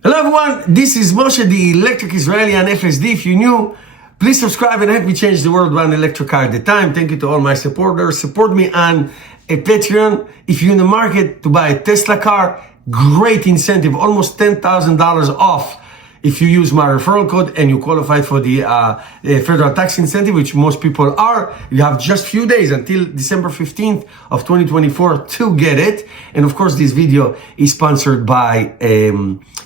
Hello everyone, this is Moshe, the Electric Israeli on FSD. If you're new, please subscribe and help me change the world one electric car at a time. Thank you to all my supporters. Support me on a Patreon. If you're in the market to buy a Tesla car, great incentive, almost $10,000 off if you use my referral code and you qualify for the federal tax incentive, which most people are. You have just few days until December 15th of 2024 to get it. And of course, this video is sponsored by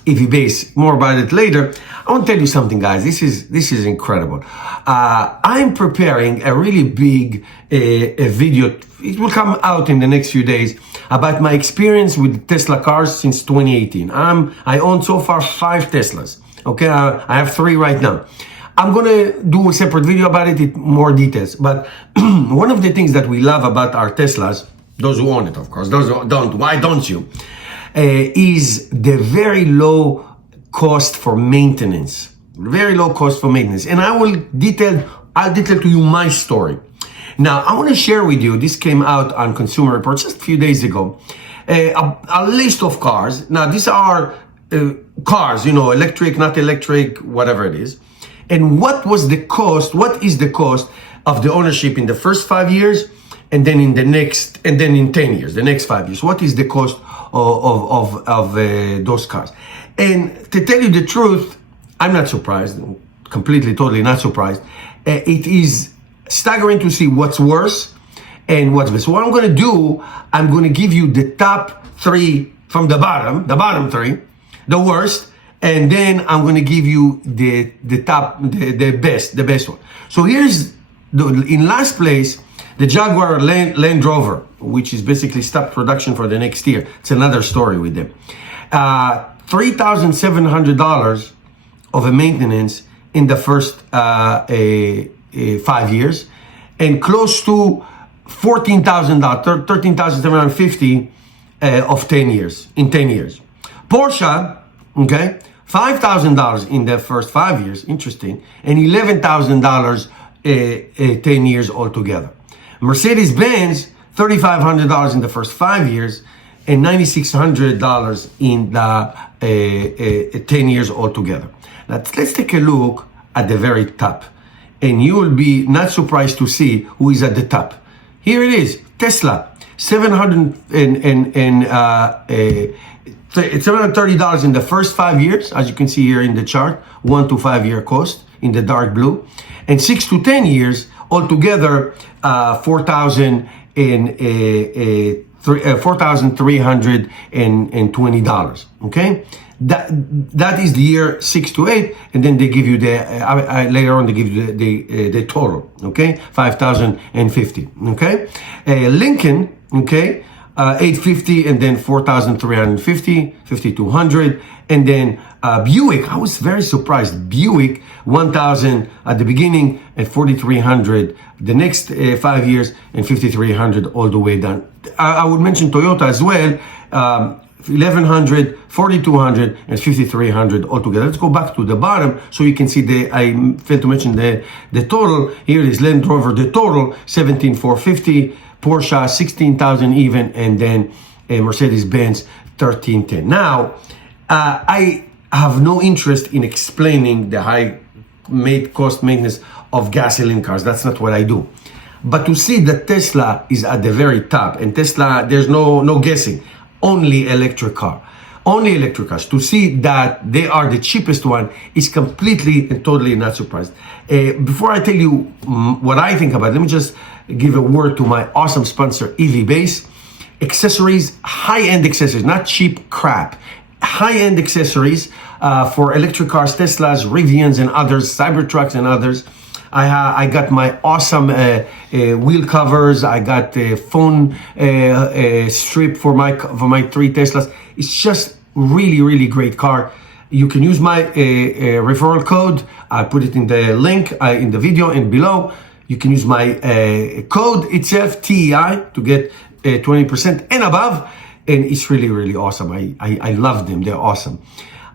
EV Base. More about it later. I want to tell you something, guys. This is incredible. I'm preparing a really big a video. It will come out in the next few days about my experience with Tesla cars since 2018. I own so far 5 Teslas. Okay, I have 3 right now. I'm gonna do a separate video about it in more details. But one of the things that we love about our Teslas, those who own it, of course, those who don't, why don't you? Is the very low cost for maintenance. Very low cost for maintenance. And I'll detail to you my story. Now, I want to share with you, this came out on Consumer Reports just a few days ago, a list of cars. Now, these are cars, you know, electric, not electric, whatever it is. And what is the cost of the ownership in the first 5 years, and then in 10 years, the next 5 years? What is the cost of those cars? And to tell you the truth, I'm not surprised, completely, totally not surprised. It is staggering to see what's worse and what's best. So what I'm going to do, I'm going to give you the top 3 from the bottom 3, the worst, and then I'm going to give you the best one. So here's in last place, the Jaguar Land Rover, which is basically stopped production for the next year. It's another story with them. $3,700 of a maintenance in the first 5 years, and close to $14,000, $13,750 of 10 years, in 10 years. Porsche, okay, $5,000 in the first 5 years, interesting, and $11,000 10 years altogether. Mercedes-Benz, $3,500 in the first 5 years, and $9,600 in the 10 years altogether. Now, let's take a look at the very top, and you will be not surprised to see who is at the top. Here it is, Tesla, $730 in the first 5 years, as you can see here in the chart, 1 to 5 year cost in the dark blue, and 6 to 10 years altogether, $4,320. Okay, that is the year 6 to 8, and then they give you the later on they give you the total. Okay, 5,050. Okay, Lincoln. Okay. 850, and then 4,350, 5,200, and then Buick. I was very surprised. Buick, 1,000 at the beginning and 4,300 the next 5 years, and 5,300 all the way down. I would mention Toyota as well. 1,100, 4,200, and 5,300 altogether. Let's go back to the bottom so you can see I failed to mention the total. Here is Land Rover, the total 17,450. Porsche, 16,000 even, and then a Mercedes-Benz, 1310. Now, I have no interest in explaining the high cost maintenance of gasoline cars. That's not what I do. But to see that Tesla is at the very top, and Tesla, there's no guessing, only electric car. Only electric cars. To see that they are the cheapest one is completely and totally not surprised. Before I tell you what I think about it, let me just give a word to my awesome sponsor, EV Base. Accessories, high-end accessories, not cheap crap. High-end accessories for electric cars, Teslas, Rivians, and others, Cybertrucks, and others. I got my awesome wheel covers. I got a phone strip for my 3 Teslas. It's just really great car. You can use my referral code. I put it in the link in the video and below. You can use my code itself, TEI, to get 20% and above. And it's really awesome. I love them. They're awesome.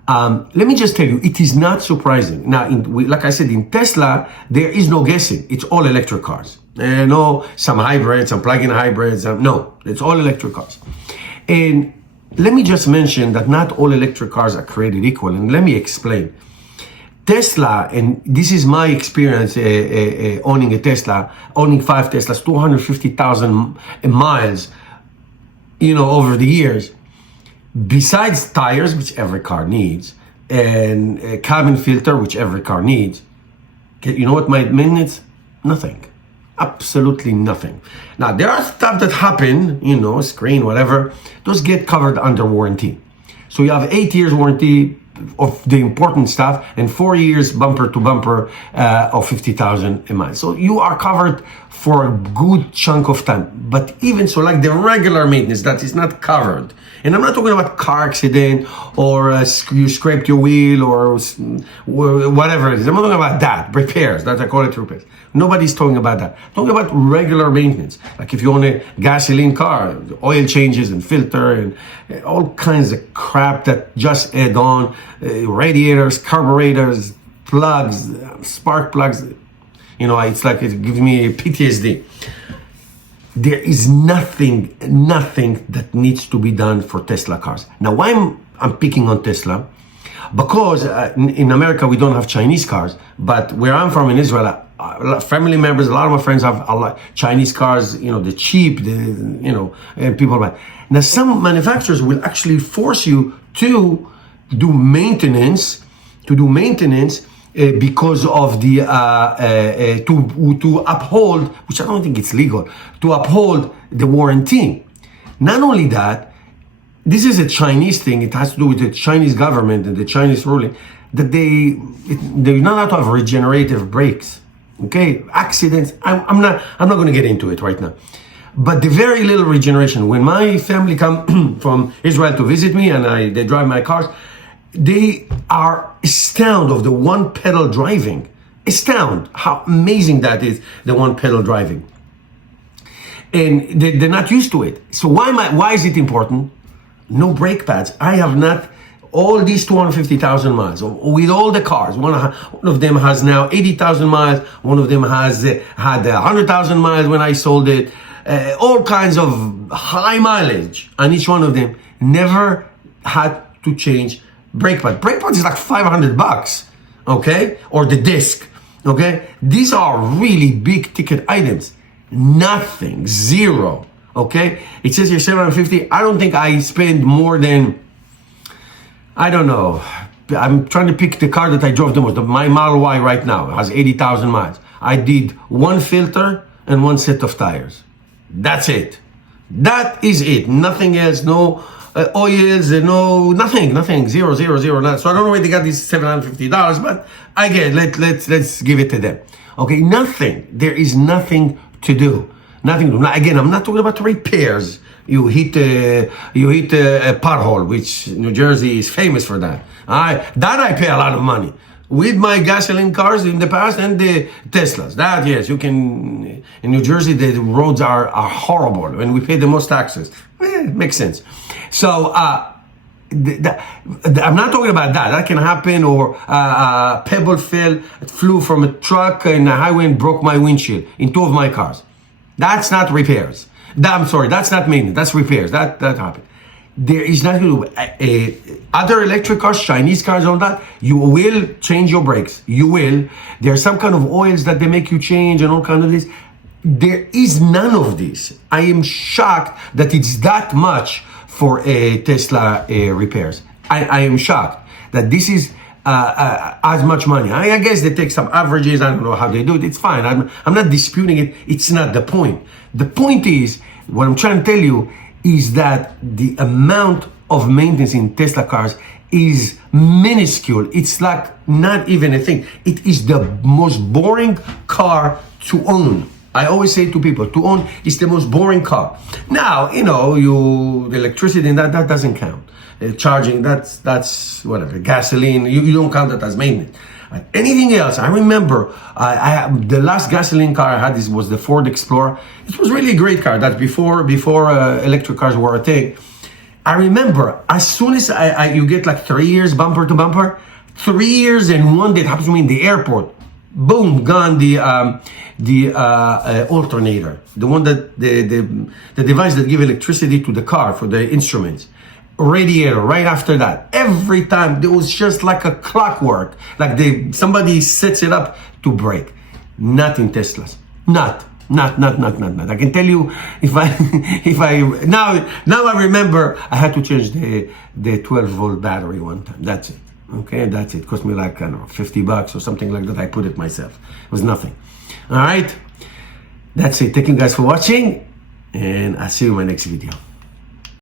Let me just tell you, it is not surprising. Now, like I said, in Tesla, there is no guessing. It's all electric cars. No, some hybrids, some plug-in hybrids. No, it's all electric cars. And let me just mention that not all electric cars are created equal, and let me explain. Tesla, and this is my experience owning a Tesla, owning 5 Teslas, 250,000 miles, over the years. Besides tires, which every car needs, and a cabin filter, which every car needs, you know what my maintenance? Nothing. Absolutely nothing. Now, there are stuff that happen, screen, whatever, those get covered under warranty. So you have 8 years warranty of the important stuff and 4 years bumper to bumper of 50,000 miles. So you are covered for a good chunk of time. But even so, like the regular maintenance that is not covered, and I'm not talking about car accident or you scraped your wheel or whatever it is. I'm not talking about that, repairs, that I call it repairs. Nobody's talking about that. I'm talking about regular maintenance. Like if you own a gasoline car, oil changes and filter and all kinds of crap that just add on, radiators, carburetors, plugs, spark plugs. It's like it gives me PTSD. There is nothing that needs to be done for Tesla cars. Now, why I'm picking on Tesla? Because in America, we don't have Chinese cars, but where I'm from in Israel, family members, a lot of my friends have a lot Chinese cars, the cheap, and people buy. Now, some manufacturers will actually force you to do maintenance, because of the to uphold, which I don't think it's legal, to uphold the warranty. Not only that, this is a Chinese thing. It has to do with the Chinese government and the Chinese ruling that they're not allowed to have regenerative brakes. Okay, accidents. I'm not going to get into it right now. But the very little regeneration. When my family come from Israel to visit me and they drive my cars, they are astounded of the one pedal driving. Astounded how amazing that is, the one pedal driving. And they're not used to it. So why is it important? No brake pads. I have not all these 250,000 miles with all the cars. One of them has now 80,000 miles. One of them has had 100,000 miles when I sold it. All kinds of high mileage on each one of them. Never had to change brake pad. Brake pads is like $500, okay? Or the disc, okay? These are really big ticket items. Nothing, zero, okay? It says here 750. I don't think I spend more than, I don't know. I'm trying to pick the car that I drove the most. My Model Y right now has 80,000 miles. I did one filter and one set of tires. That's it. That is it. Nothing else. No oils, no nothing. Zero. None. So I don't know where they got these $750, but I get it. Let's give it to them. Okay, nothing. There is nothing to do. Nothing to do. Now, again, I'm not talking about repairs. You hit a pothole, which New Jersey is famous for that. I pay a lot of money with my gasoline cars in the past and the Teslas. That, yes, you can. In New Jersey, the roads are horrible and we pay the most taxes. Makes sense. So I'm not talking about that. That can happen, or a pebble flew from a truck in the highway and broke my windshield in 2 of my cars. That's not repairs. I'm sorry, that's not maintenance. That's repairs. That happened. There is nothing to do. Other electric cars, Chinese cars, all that, you will change your brakes. You will. There's some kind of oils that they make you change and all kind of this. There is none of this. I am shocked that it's that much for a Tesla repairs. I am shocked that this is as much money. I guess they take some averages. I don't know how they do it. It's fine. I'm not disputing it. It's not the point. The point is, what I'm trying to tell you is that the amount of maintenance in Tesla cars is minuscule. It's like not even a thing. It is the most boring car to own. I always say to people, to own is the most boring car. Now, the electricity and that doesn't count. Charging, that's whatever. Gasoline, you don't count that as maintenance. Anything else, I remember the last gasoline car I had was the Ford Explorer. It was really a great car. That's before electric cars were a thing. I remember as soon as you get like 3 years bumper to bumper, 3 years and one day, it happens to me in the airport. Boom, gone the alternator, the one that the device that give electricity to the car for the instruments. radiator right after that. Every time it was just like a clockwork, like somebody sets it up to break. Not in Teslas. Not. I can tell you if I now I remember I had to change the 12-volt battery one time. That's it. Okay, that's it. Cost me like, I don't know, $50 or something like that. I put it myself. It was nothing. All right. That's it. Thank you guys for watching, and I'll see you in my next video.